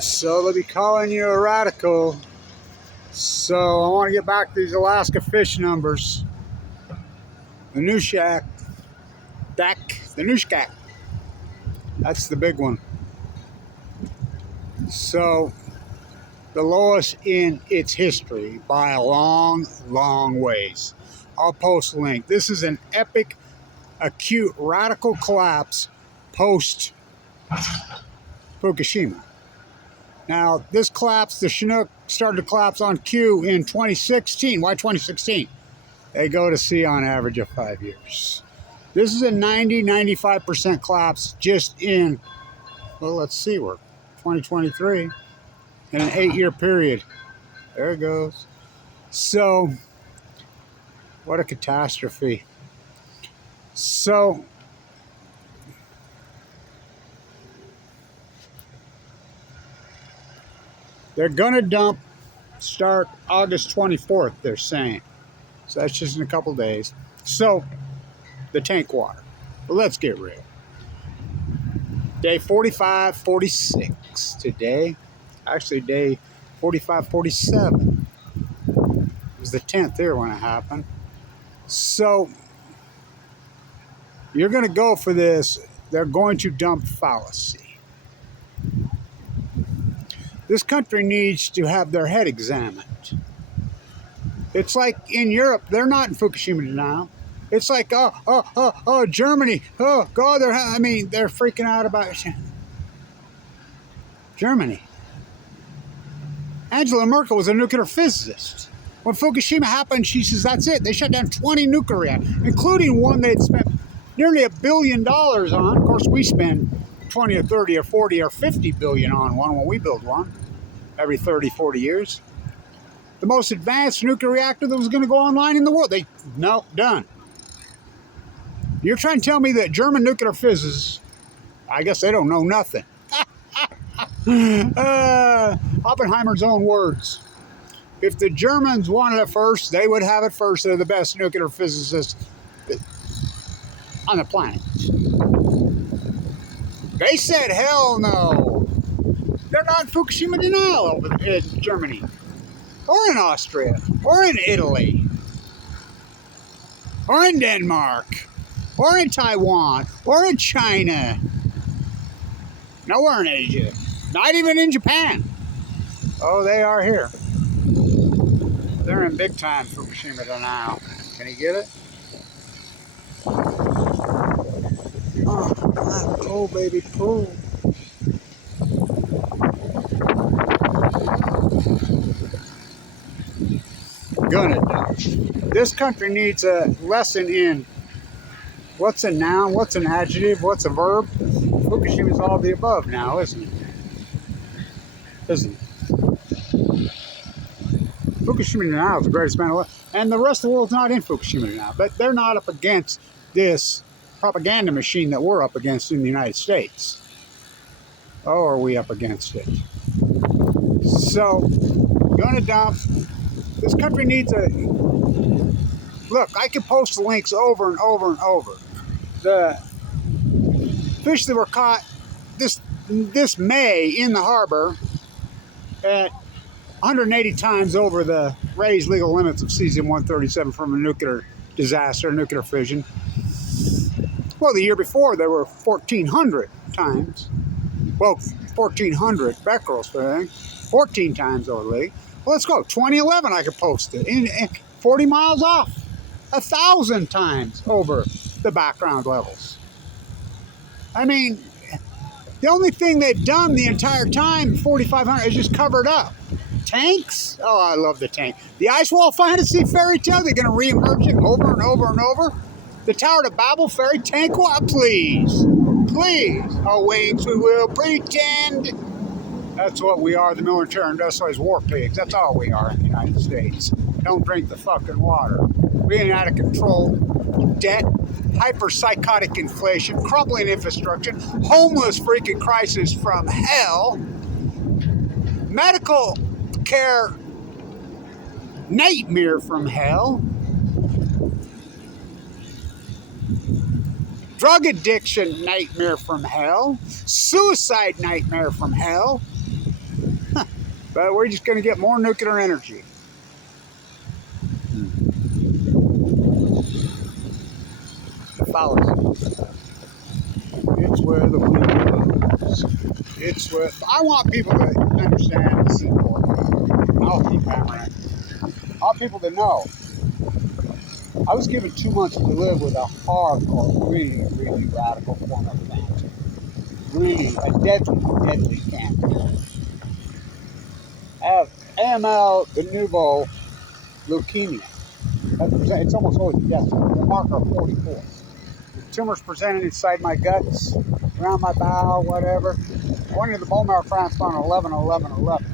So they'll be calling you a radical. So I want to get back to these Alaska fish numbers. The Nushagak. The Nushagak. That's the big one. So the lowest in its history by a long, long ways. I'll post a link. This is an epic, acute, radical collapse post Fukushima. Now, this collapse, the Chinook started to collapse on cue in 2016. Why 2016? They go to sea on average of 5 years. This is a 90-95% collapse just in, well, let's see, we're 2023 in an 8-year period. There it goes. So, what a catastrophe. So, they're going to dump start August 24th, they're saying. So that's just in a couple days. So, the tank water. Well, let's get real. Day 45, 46 today. Actually, day 45, 47. It was the 10th here when it happened. So, you're going to go for this. They're going to dump FALLACY. This country needs to have their head examined. It's like in Europe, they're not in Fukushima denial. It's like, oh, Germany, oh, God, they're freaking out about Germany. Angela Merkel was a nuclear physicist. When Fukushima happened, she says, that's it. They shut down 20 nuclear reactors, including one they'd spent nearly $1 billion on. Of course, we spend 20 or 30 or 40 or 50 billion on one when we build one every 30, 40 years. The most advanced nuclear reactor that was going to go online in the world. No, done. You're trying to tell me that German nuclear physicists, I guess they don't know nothing. Oppenheimer's own words. If the Germans wanted it first, they would have it first. They're the best nuclear physicists on the planet. They said, hell no. They're not in Fukushima denial over in Germany, or in Austria, or in Italy, or in Denmark, or in Taiwan, or in China. Nowhere in Asia. Not even in Japan. Oh, they are here. They're in big time Fukushima denial. Can you get it? Oh, pull, baby, pull. Gonna die. This country needs a lesson in what's a noun, what's an adjective, what's a verb. Fukushima's all the above now, isn't it? Isn't it? Fukushima denial is the greatest man alive. And the rest of the world's not in Fukushima denial. But they're not up against this propaganda machine that we're up against in the United States. Oh, are we up against it? So, gonna dump. This country needs a... Look, I can post the links over and over and over. The fish that were caught this May in the harbor at 180 times over the raised legal limits of cesium 137 from a nuclear disaster, nuclear fission. Well, the year before, there were 1,400 times. Well, 1,400 becquerels, I think. 14 times over the league. Well, let's go. 2011, I could post it. In 40 miles off. 1,000 times over the background levels. I mean, the only thing they've done the entire time, 4,500, is just covered up. Tanks? Oh, I love the tank. The Ice Wall Fantasy Fairy Tale, they're going to re-emerge it over and over and over. The Tower to Babel Fairy Tank, well, please. Please. Oh, wings, we will pretend. That's what we are, the military industrialized war pigs. That's all we are in the United States. Don't drink the fucking water. Being out of control, debt, hyper-psychotic inflation, crumbling infrastructure, homeless freaking crisis from hell, medical care nightmare from hell, drug addiction nightmare from hell, suicide nightmare from hell, But we're just going to get more nuclear energy. The fallacy. It's where the wind blows. It's where... I want people to understand this is important. I'll keep hammering. I want people to know. I was given 2 months to live with a hardcore, really, really radical form of cancer. Really, a deadly cancer. I have AML de novo leukemia. It's almost always death. The marker of 44. The tumor's presented inside my guts, around my bowel, whatever. I went into the bone marrow transplant on 11/11/11.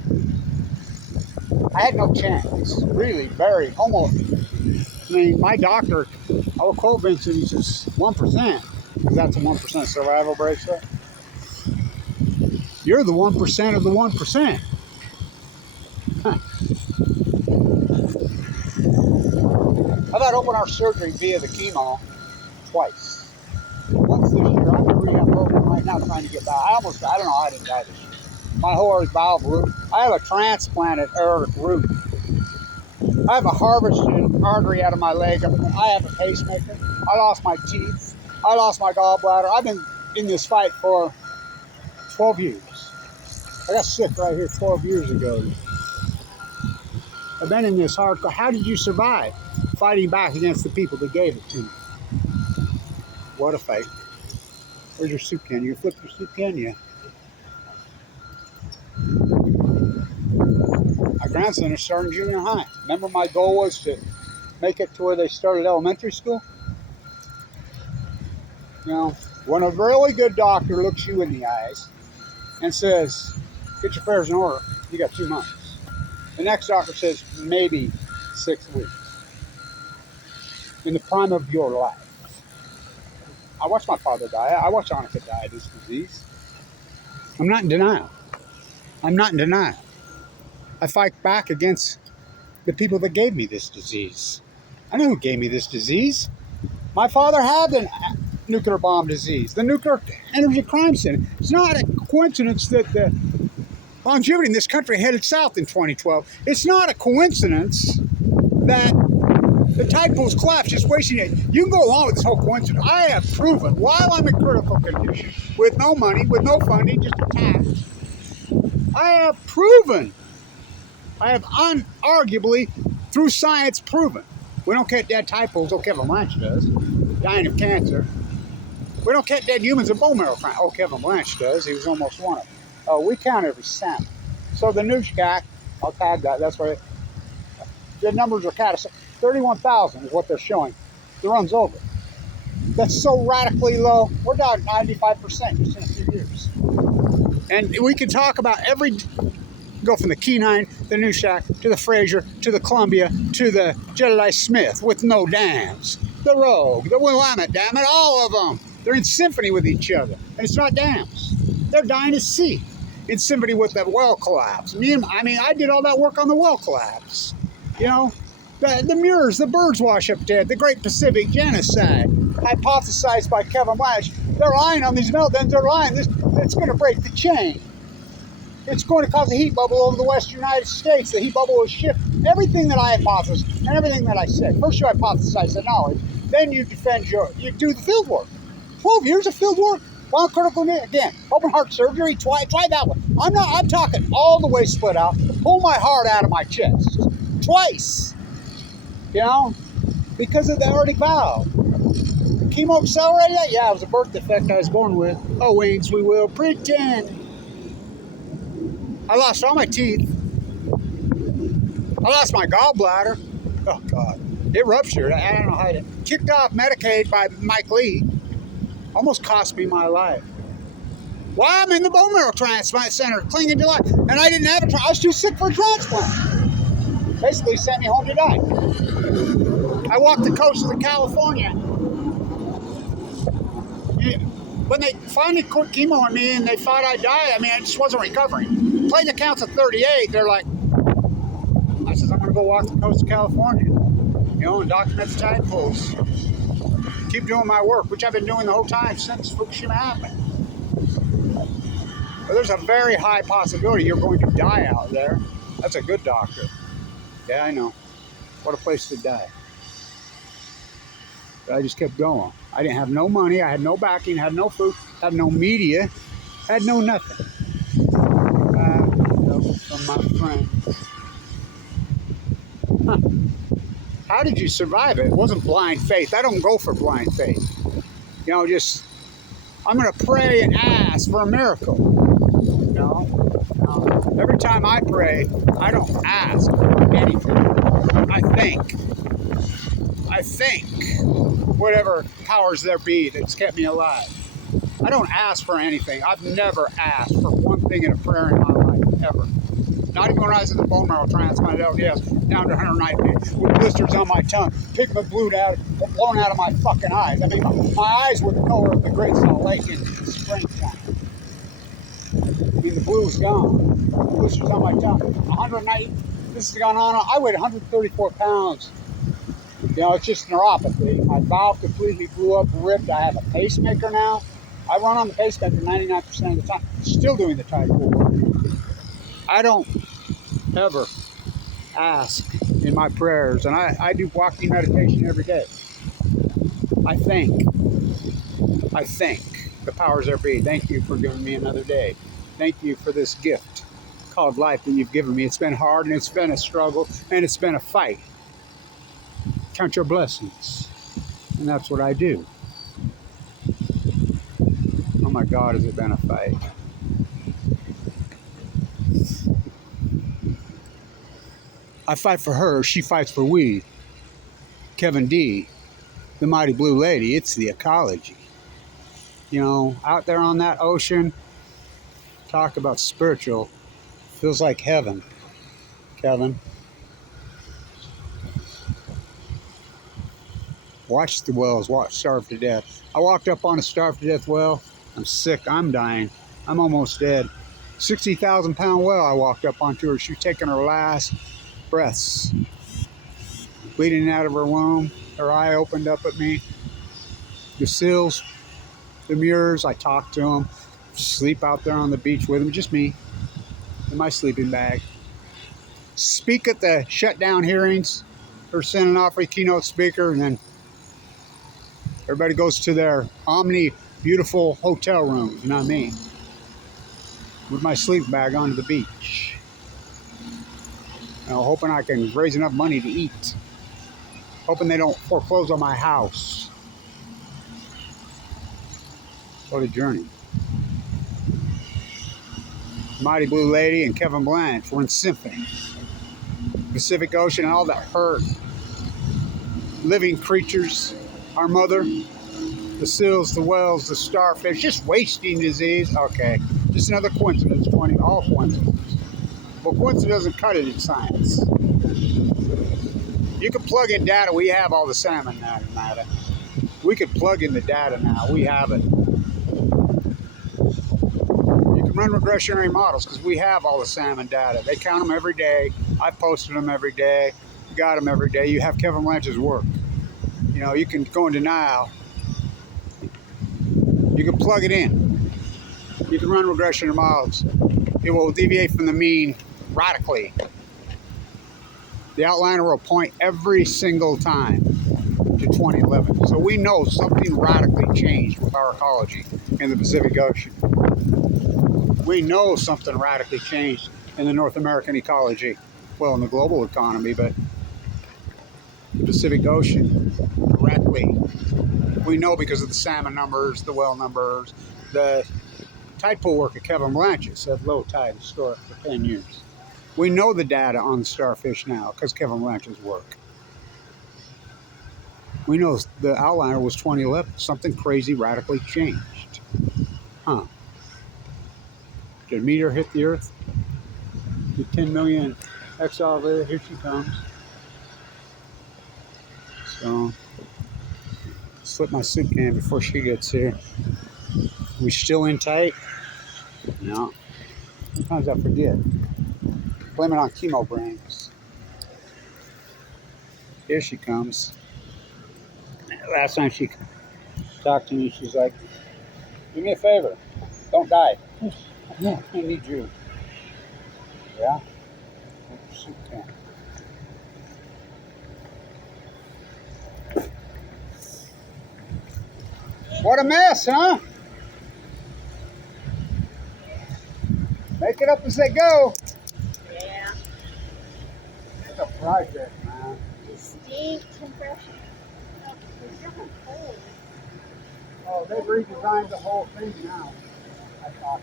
I had no chance. Really, very, almost. I mean, my doctor, I will quote Vincent, he says 1%, because that's a 1% survival bracelet. You're the 1% of the 1%. Huh. I've had open heart surgery via the chemo twice. Once this year. I'm in a rehab program right now trying to get back. I don't know how I didn't die this year. My whole aortic valve root. I have a transplanted aortic root. I have a harvested artery out of my leg. I have a pacemaker. I lost my teeth. I lost my gallbladder. I've been in this fight for 12 years. I got sick right here 12 years ago. I've been in this hardcore. How did you survive? Fighting back against the people that gave it to you. What a fight. Where's your soup can? You flip your soup can, yeah. My grandson is starting junior high. Remember my goal was to make it to where they started elementary school? You know, when a really good doctor looks you in the eyes and says, get your affairs in order, you got 2 months. The next doctor says, maybe 6 weeks. In the prime of your life. I watched my father die. I watched Annika die of this disease. I'm not in denial. I'm not in denial. I fight back against the people that gave me this disease. I know who gave me this disease. My father had the nuclear bomb disease, the nuclear energy crime center. It's not a coincidence that the longevity in this country headed south in 2012. It's not a coincidence that the tide pools collapse, just wasting it. You can go along with this whole coincidence. I have proven, while I'm in critical condition, with no money, with no funding, just attacked, I have proven, I have unarguably, through science, proven. We don't catch dead tide pools, oh, Kevin Blanch does, dying of cancer. We don't catch dead humans in bone marrow crime, oh, Kevin Blanch does, he was almost one of them. We count every cent. So the Nushagak, I'll tag that, that's right. The numbers are catastrophic. 31,000 is what they're showing. The run's over. That's so radically low. We're down 95% just in a few years. And we can talk about go from the Kenine, the Nushagak, to the Fraser, to the Columbia, to the Jedediah Smith with no dams. The Rogue, the Willamette Dam, and all of them. They're in symphony with each other. And it's not dams. They're dying at sea. In symphony with that well collapse. I mean, I did all that work on the well collapse. You know? The Muirs, the birds wash up dead, the Great Pacific Genocide, hypothesized by Kevin Blanch. They're lying on these meltdowns, they're lying. It's going to break the chain. It's going to cause a heat bubble over the western United States. The heat bubble will shift. Everything that I hypothesized and everything that I said. First you hypothesize the knowledge, then you you do the field work. 12 years of field work? While critical, again, open heart surgery, try that one. I'm talking all the way split out, pull my heart out of my chest. Twice. You know, because of the aortic valve. Chemo accelerated that? Yeah, it was a birth defect I was born with. Oh, wings, we will pretend. I lost all my teeth. I lost my gallbladder. Oh, God. It ruptured. I don't know how to. Kicked off Medicaid by Mike Lee. Almost cost me my life. Why? I'm in the bone marrow transplant center, clinging to life. And I didn't have I was too sick for a transplant. Basically sent me home to die. I walked the coast of California. When they finally quit chemo on me and they thought I'd die, I mean, I just wasn't recovering. Playing the counts at 38, they're like, I says, I'm going to go walk the coast of California, you know, and document the tide pools. Keep doing my work, which I've been doing the whole time since Fukushima happened. But there's a very high possibility you're going to die out there. That's a good doctor. Yeah, I know. What a place to die. But I just kept going. I didn't have no money. I had no backing. Had no food. Had no media. Had no nothing. From my friends. Huh. How did you survive it? It wasn't blind faith. I don't go for blind faith. You know, just, I'm going to pray and ask for a miracle. You know? Every time I pray, I don't ask for anything. I think whatever powers there be that's kept me alive. I don't ask for anything. I've never asked for one thing in a prayer in my life, ever. Not even when I was in the bone marrow transplant, LDS, down to 190 days, with blisters on my tongue, pigment blown out of my fucking eyes. I mean, my eyes were the color of the Great Salt Lake in springtime. I mean, the blue was gone. Blisters on my tongue. 190, this has gone on. I weighed 134 pounds. You know, it's just neuropathy. My valve completely blew up, ripped. I have a pacemaker now. I run on the pacemaker 99% of the time. Still doing the type 4 work. I don't ever ask in my prayers, and I do walking meditation every day. I thank the powers there be. Thank you for giving me another day. Thank you for this gift called life that you've given me. It's been hard, and it's been a struggle, and it's been a fight. Count your blessings, and that's what I do. Oh my God, has it been a fight. I fight for her, she fights for we. Kevin D, the mighty blue lady, it's the ecology. You know, out there on that ocean, talk about spiritual, feels like heaven, Kevin. Watch the whales, starve to death. I walked up on a starved to death whale. I'm sick, I'm dying, I'm almost dead. 60,000 pound whale I walked up onto her. She was taking her last breaths, bleeding out of her womb. Her eye opened up at me. The seals, the mures, I talked to them. Sleep out there on the beach with them, just me in my sleeping bag. Speak at the shutdown hearings. They're sending off a keynote speaker, and then everybody goes to their Omni beautiful hotel rooms, not me, with my sleeping bag onto the beach. You know, hoping I can raise enough money to eat. Hoping they don't foreclose on my house. What a journey. Mighty Blue Lady and Kevin Blanch were in symphony. Pacific Ocean and all that hurt. Living creatures, our mother, the seals, the whales, the starfish, just wasting disease. Okay, just another coincidence, all coincidences. Well, coincidence doesn't cut it in science. You can plug in data. We have all the salmon now, Mata. We could plug in the data now. We have it. You can run regressionary models because we have all the salmon data. They count them every day. I posted them every day. Got them every day. You have Kevin Blanch's work. You know, you can go in denial. You can plug it in. You can run regressionary models. It will deviate from the mean radically. The outliner will point every single time to 2011. So we know something radically changed with our ecology in the Pacific Ocean. We know something radically changed in the North American ecology. Well, in the global economy, but the Pacific Ocean directly. We know because of the salmon numbers, the whale numbers, the tide pool work of Kevin Blanch's said low tide historic for 10 years. We know the data on the starfish now because Kevin Blanch's work. We know the outliner was 2011. Something crazy radically changed. Huh. Did a meteor hit the Earth? The 10 million exile, here she comes. So, slip my soup can before she gets here. We still in tight? No. Sometimes I forget. Blame it on chemo brains. Here she comes. Last time she talked to me, she's like, do me a favor, don't die. Yeah, I need you. Yeah? Soup can. What a mess, huh? Make it up as they go. Yeah. It's a project, man. Distinct impression. It's different colors. Oh, they've redesigned the whole thing now. I thought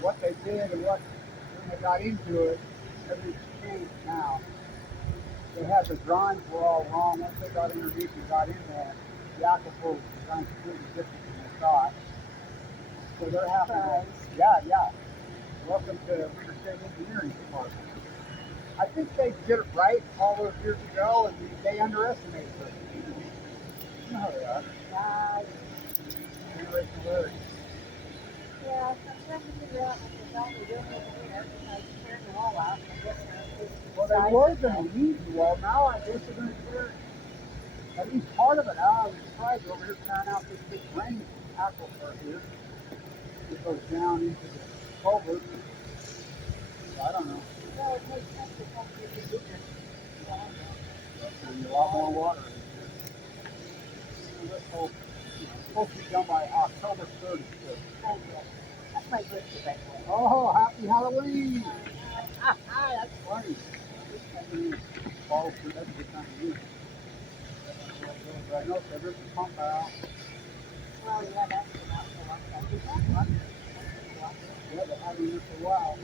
what they did and when they got into it, everything's changed now. They had the drawings were all wrong. Once they got underneath and got in there, the aquifer was designed completely different than they thought. So they're happy. Yeah. Welcome to Interstate Engineering Department. I think they did it right all those years ago, and they underestimated it. You know how they are. Generational learning. Yeah, I'm trying to figure out what the hell they're doing over there. I turned the wall out. Well, they were going to leave the wall. Now I guess they're going to clear at least part of it out. I was surprised over here clearing out this big rain aquifer here. It goes down into the culvert. I don't know. Well, it makes sense to come to the bigger. There's a lot more water in here. So let's hope. It's supposed to be done by October 31st. That's my birthday, by the way. Oh, happy Halloween! That's Funny. Fall through, that's a good time of year. I know they ripped the pump out. well, yeah, that's been out for a long time. Is that one? Yeah, they haven't used for a while.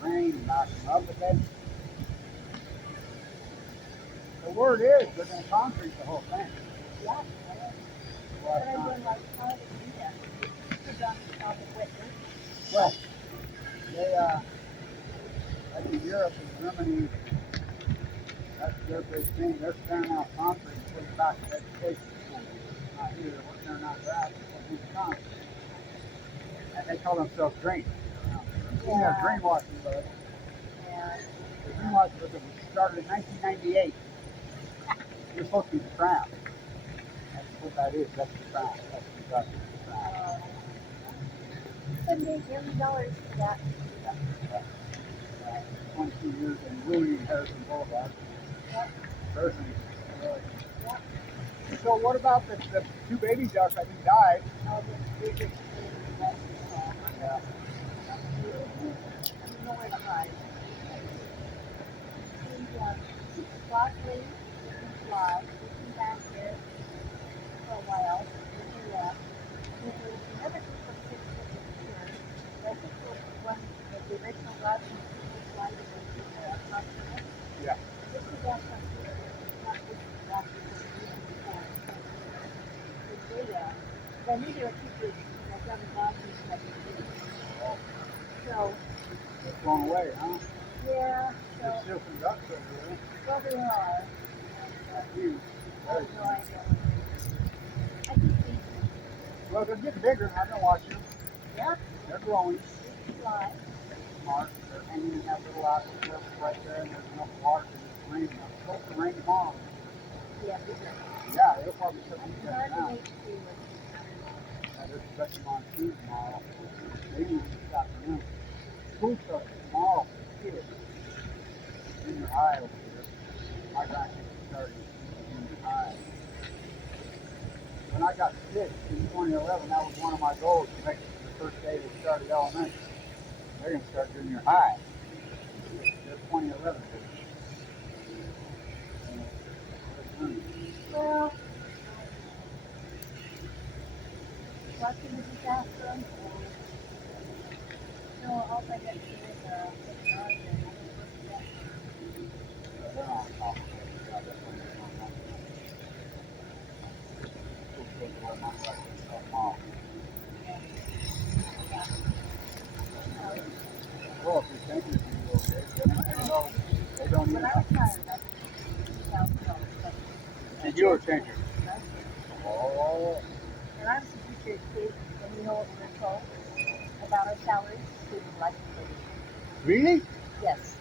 Rain and knocked them up, but then the word is they're going to concrete the whole thing. Yeah. But I've been like, how did you do that? Put on the wet dirt. Well, they, I think Europe and Germany, that's their big thing. They're tearing out concrete and putting it back to education. Not here, we're tearing out grass and putting in concrete. And they call themselves green. Yeah, greenwashing, but the greenwashing was started in 1998. You're supposed to be the crown. That's what that is. That's the crown. That's the justice, the crown. $78 million for that. 22 years in ruining Harrison Boulevard. Harrison. So what about the two baby ducks I think died? Yeah. Nowhere to hide. Broccoli, fly, back here for a while. Another group of 6 that disappeared. I think one of the original last fly that was up north. Yeah. This is that one here. Not this last one before. I knew there were two groups, and I've done a lot of these like so. It's blown away, huh? Yeah. There's still some ducks over there. Well, they are. That's huge. Very No idea. I can see. Well, they're getting bigger. I've been watching them. Yeah. They're growing. Fly. Smart. They're hanging in that little aquifer right there, and there's enough water to just rain. It's supposed to rain tomorrow. Yeah, bigger. Yeah, it'll probably shut these It's guys hard to down. wait to see what. They're expecting monsoon tomorrow. Maybe even this afternoon. School starts tomorrow for kids. Junior high over here. My grandkids are starting junior high. When I got sick in 2011, that was one of my goals to make it to the first day they started elementary. They're going to start junior high. They're 2011 kids. Well, watching the disaster. No, all I got to do is Well, if you're thinking it's okay, they don't even when I was tired, I was And you were changing. Oh. and I was a teacher at State, and you know what we were told about our salaries? Student life included. Really? Yes.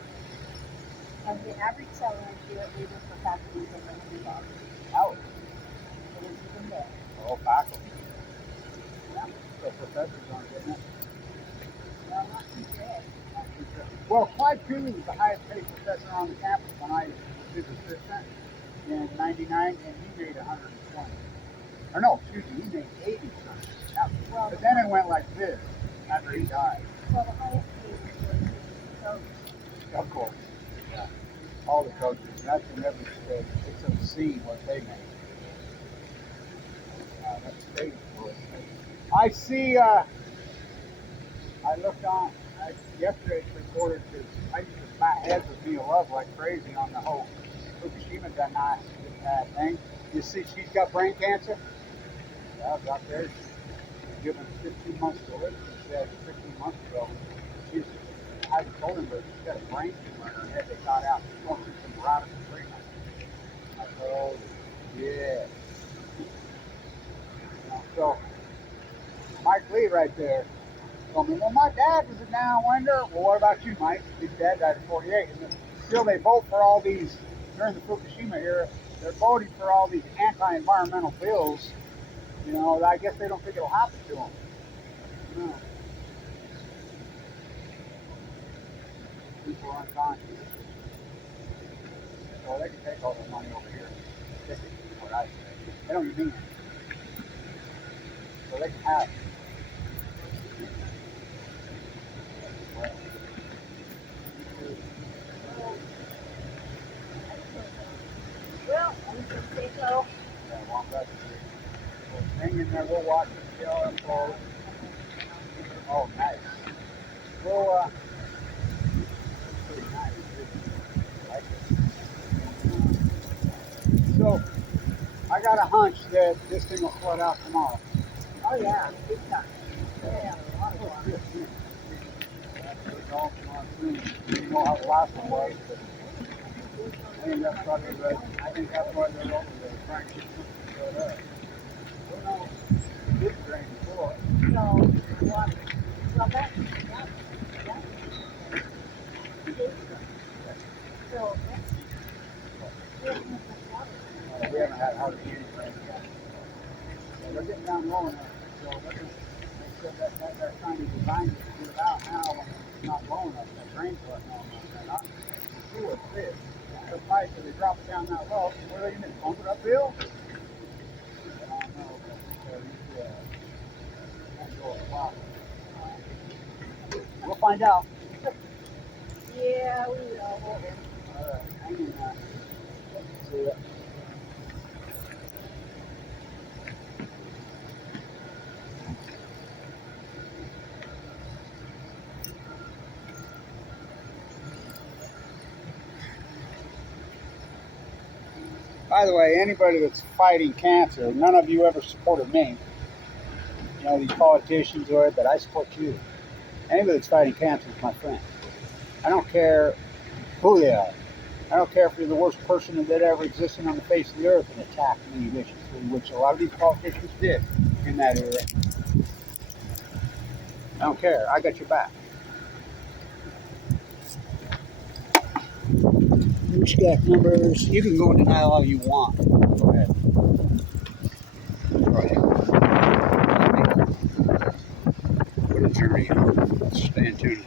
And the average salary here even for faculty is $100. Ouch. It is even there. Oh, faculty. Yeah. So professors aren't getting it. not too bad. Well, Clyde Cooley was the highest paid professor on the campus when I was his assistant in '99, and he made 120. Or no, excuse me, he made 80 something. Well, But then it went like this after he died. well, the highest paid was the coach. Of course. Yeah. All the coaches. That's in every state. It's obscene what they make. That's state for it. I see, I looked on, yesterday it's reported because I used to bat heads with Mia Love like crazy on the whole FUKUSHIMA thing. You see she's got brain cancer? Yeah, I was out there. She's given 15 months to live. She said 15 months ago. I told him, but she's got a brain tumor in her head they got out. She's going through some radical treatment. I said, oh, yeah. So, Mike Lee right there told me, well, my dad was a downwinder. Well, what about you, Mike? His dad died at 48. And still, they vote for all these, during the Fukushima era, they're voting for all these anti-environmental bills. You know, I guess they don't think it'll happen to them. No. People are unconscious. So they can take all their money over here. Stick it, is what I say. They don't even mean it. So they can have it. Well, I'm just say so. Yeah, one better. Hang in there, we'll watch the show unfold. Oh, nice. Well, pretty nice. I like it. So, I got a hunch that this thing will flood out tomorrow. Oh yeah, big time. Yeah, a lot of water. You know how the last one was, but I think that's why they're over there trying to get something set up. Well, no, this drain before. So, water. Well, that. So, We haven't had hardly any rain yet. So they're getting down low enough. So they said that they're trying to design it to get it out now when it's not low enough. That rain's letting on that. Not see what it is. The pipe, if they drop it down that low, what are they going to pump it uphill? I don't know. But can't go a lot. We'll find out. yeah, we will. All right, hang in there. See ya. By the way, anybody that's fighting cancer, none of you ever supported me. You know, these politicians or but I support you. Anybody that's fighting cancer is my friend. I don't care who they are. I don't care if you're the worst person that ever existed on the face of the earth and attacked me viciously, which a lot of these politicians did in that era. I don't care. I got your back. Nushagak numbers. You can go in denial all you want. Go ahead. Go ahead. What a journey. Stay in tune.